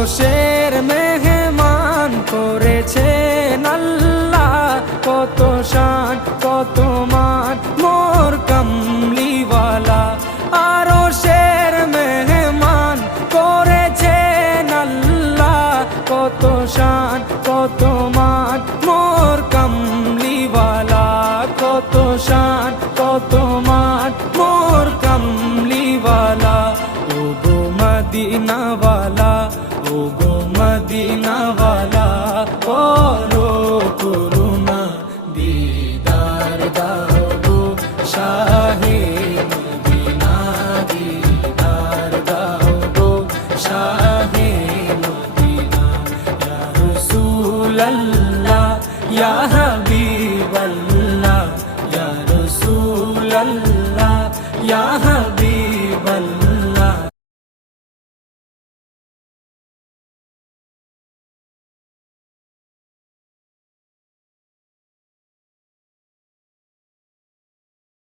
আরশের মেহমান করেছেন আল্লাহ, কত শান কত মান মোর কামলিওয়ালা। আরশের মেহমান করেছেন আল্লাহ, কত শান কত মান মোর কামলিওয়ালা, কত শান কত মান মোর কামলিওয়ালা। ও গো মদিনাওয়ালা